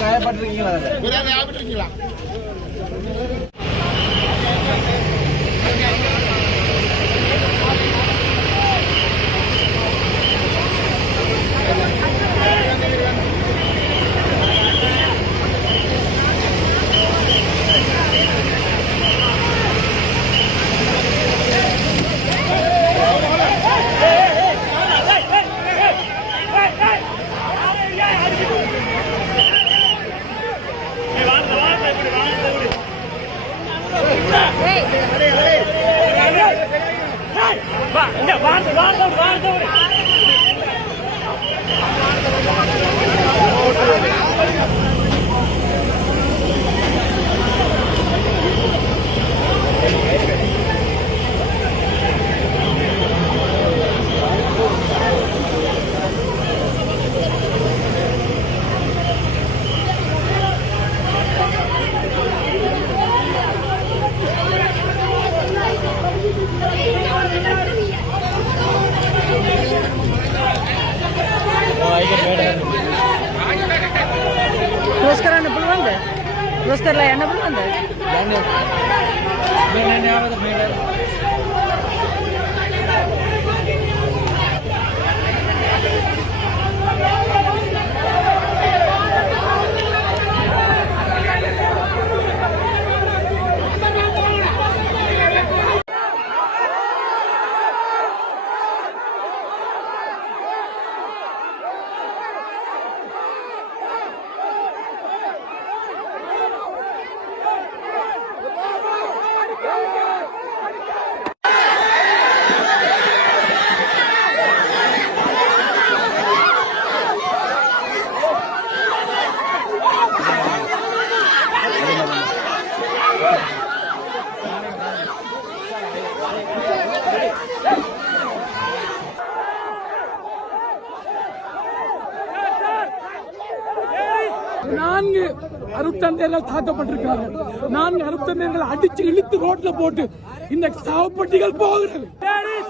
காயப்பட்டிருக்கீங்களா அதுல? దోస్తర్లా ఎండ కూడా ఉంది அருத்தந்தையர்கள் தாக்கப்பட்டிருக்கிறார்கள். நான்கு அருத்தந்தையர்கள் அடிச்சு இழுத்து ரோட்ல போட்டு இந்த சாவப்பட்டிகள் போகிறது. Ladies,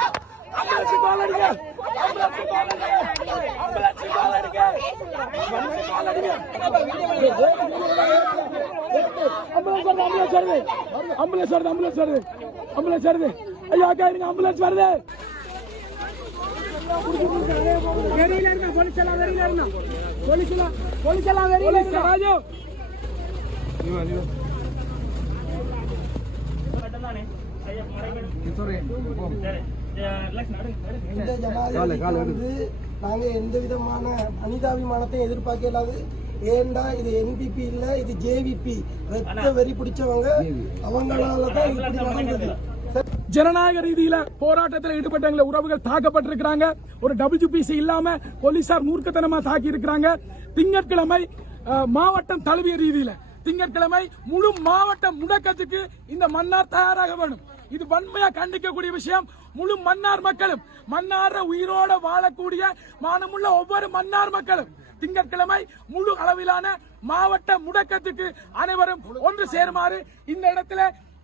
ஆம்புலன்ஸ் வருது. ஆம்புலன்ஸ் வருது ஆம்புலன்ஸ் வருது. ஐயா அக்கா இருங்க ஆம்புலன்ஸ் வருது. வெளியில இருங்க போலீஸ் எல்லாம் வெளியில இருங்க. போலீஸ் எல்லாம் போலீஸ் எல்லாம் வெளியில இருங்க. ராஜு. இந்த ஜனாதிபதி வந்து நாங்க எந்த விதமான மனிதாபிமானத்தையும் எதிர்பார்க்க இயலாது ஏண்டா இது என்பிபி இல்ல இது ஜேவிபி ரத்த வெறி பிடிச்சவங்க அவங்களால தான் இப்படி நடந்தது. ஜனநாயக ரீதியில போராட்டத்தில் ஈடுபட்ட உறவுகள் தாக்கப்பட்டிருக்கிறாங்க. ஒரு டபிள்யூபிசி இல்லாம போலீசார் மூர்க்கத்தனமா தாக்கி இருக்கிறாங்க திங்கட்கிழமை மாவட்டம் தழுவிய ரீதியில திங்கட்கிழமை முழு மாவட்ட முடக்கத்துக்கு இந்த மன்னார் தயாராக வேணும். இது வன்மையா கண்டிக்கக்கூடிய விஷயம். முழு மன்னார் மக்களும் மன்னார் உயிரோட வாழக்கூடிய மானமுள்ள ஒவ்வொரு மன்னார் மக்களும் திங்கட்கிழமை முழு அளவிலான மாவட்ட முடக்கத்துக்கு அனைவரும் ஒன்று சேருமாறு இந்த இடத்துல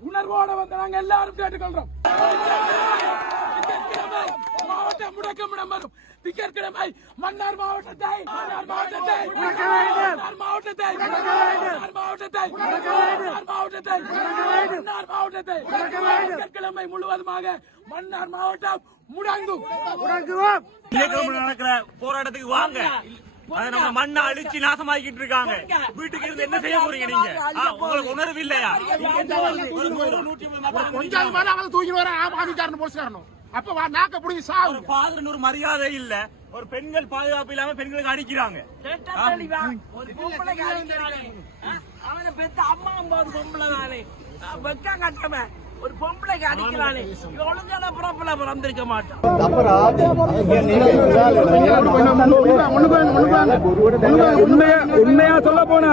உணர்வோட வந்து நாங்க எல்லாரும் கேட்டுக்கொள்றோம். திங்கட்கிழமை மாவட்ட முடக்கம் இடம்பெறும். திங்கட்கிழமை மன்னார் மாவட்டத்தை மன்னார் மாவட்டத்தை மன்னார் மாவட்டத்தை மன்னார் மாவட்டத்தை மன்னார் மாவட்டத்தை மன்னார் மாவட்டத்தை. திங்கட்கிழமை முழுவதுமாக மன்னார் மாவட்டம் முடங்கும். நடக்கிற போராட்டத்துக்கு வாங்க. அதை நம்ம மண்ணை அழிச்சு நாசமாக்கிட்டு இருக்காங்க. வீட்டுக்கு இருந்து என்ன செய்ய போறீங்க நீங்க? ஆ, உங்களுக்கு உணர்வு இல்லையா? கொஞ்சம் மேல அவன் தூக்கி வர ஆமிக்காரன் போலீஸ்காரனும் அப்ப வா- நாக்க புடிங்கி ஒரு சாவு ஃபாதர்னு ஒரு மரியாதை இல்ல. ஒரு பெண்கள் பாதுகாப்பு இல்லாம பெண்களுக்கு அடிக்கிறாங்க. அவனை பெத்த அம்மா அம்மா பொம்பளை வெக்கம் கட்டம ஒரு பொம்பளைக்கு அடிக்கிறானே ஒழுங்கான பிறப்புல பிறந்திருக்க மாட்டான் உண்மையா உண்மையா சொல்ல போனா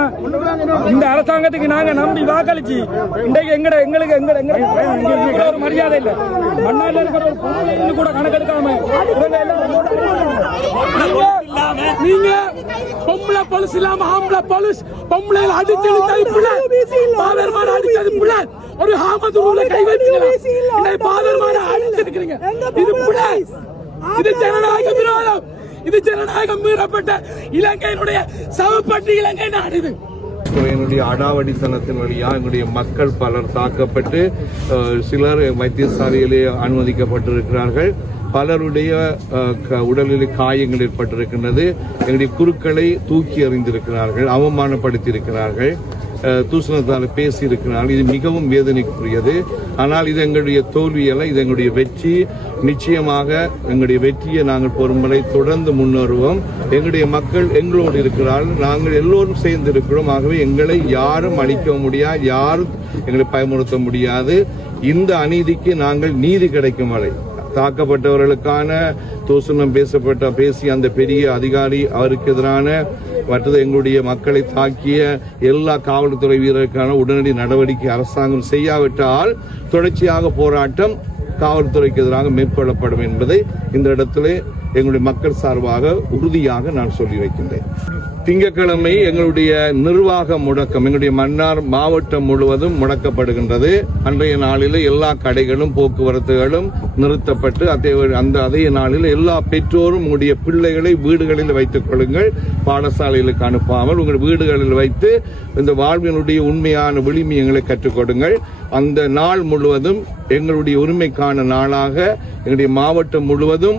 இந்த அரசாங்கத்துக்கு நாங்க நம்பி வாக்களிச்சு. இன்றைக்கு எங்கட எங்களுக்கு எங்கட எங்க ஒரு மரியாதை இல்ல. மண்ணால இருக்கிற ஒரு இன்னும் கூட கணக்கெடுக்காம நீங்க பொம்பளை பொலிஸ் இல்லாம ஆம்பளை பொலிஸ் பொம்பளை அடிச்சது பிள்ளை அடிச்சது பிள்ளை ஒரு ஹாமது ரூல கை மாட அடிச்சிருக்கீங்க இது புள்ள இது ஜனநாயக விரோதம். இது ஜனநாயகம் மீறப்பட்ட இலங்கையினுடைய சவப்பட்டு இலங்கை நாடு இது என்னுடைய அடாவடித்தனத்தின் வழியா எங்களுடைய மக்கள் பலர் தாக்கப்பட்டு சிலர் வைத்தியசாலையிலே அனுமதிக்கப்பட்டிருக்கிறார்கள். பலருடைய உடலில் காயங்கள் ஏற்பட்டிருக்கின்றது. எங்களுடைய குருக்களை தூக்கி எறிந்திருக்கிறார்கள் அவமானப்படுத்தியிருக்கிறார்கள். தூசணத்தால் தூஷணத்தால் இது மிகவும் வேதனைக்குரியது. ஆனால் இது எங்களுடைய தோல்வி அல்ல இது எங்களுடைய வெற்றி. நிச்சயமாக எங்களுடைய வெற்றியை நாங்கள் பொறுமுறை தொடர்ந்து முன்னேறுவோம். எங்களுடைய மக்கள் எங்களோடு இருக்கிறார்கள். நாங்கள் எல்லோரும் சேர்ந்து இருக்கிறோம் ஆகவே எங்களை யாரும் அழிக்க முடியாது யாரும் எங்களை பயமுறுத்த முடியாது. இந்த அநீதிக்கு நாங்கள் நீதி கிடைக்கும் வரை. தாக்கப்பட்டவர்களுக்கான தூசணம் பேசப்பட்ட பேசிய அந்த பெரிய அதிகாரி அவருக்கு எதிரான மற்றது எங்களுடைய மக்களை தாக்கிய எல்லா காவல்துறை வீரருக்கான உடனடி நடவடிக்கை அரசாங்கம் செய்யாவிட்டால் தொடர்ச்சியாக போராட்டம் காவல்துறைக்கு எதிராக மேற்கொள்ளப்படும் என்பதை இந்த இடத்திலே எங்களுடைய மக்கள் சார்பாக உறுதியாக நான் சொல்லி வைக்கின்றேன். திங்கட்கிழமை எங்களுடைய நிர்வாக முடக்கம் எங்களுடைய மன்னார் மாவட்டம் முழுவதும் முடக்கப்படுகின்றது. அன்றைய நாளில் எல்லா கடைகளும் போக்குவரத்துகளும் நிறுத்தப்பட்டு அதே அந்த அதே நாளில் எல்லா பெற்றோரும் உங்களுடைய பிள்ளைகளை வீடுகளில் வைத்துக் கொள்ளுங்கள். பாடசாலைகளுக்கு அனுப்பாமல் உங்கள் வீடுகளில் வைத்து இந்த வாழ்வினுடைய உண்மையான விளிமியங்களை கற்றுக் கொடுங்கள். அந்த நாள் முழுவதும் எங்களுடைய உரிமைக்கான நாளாக எங்களுடைய மாவட்டம் முழுவதும்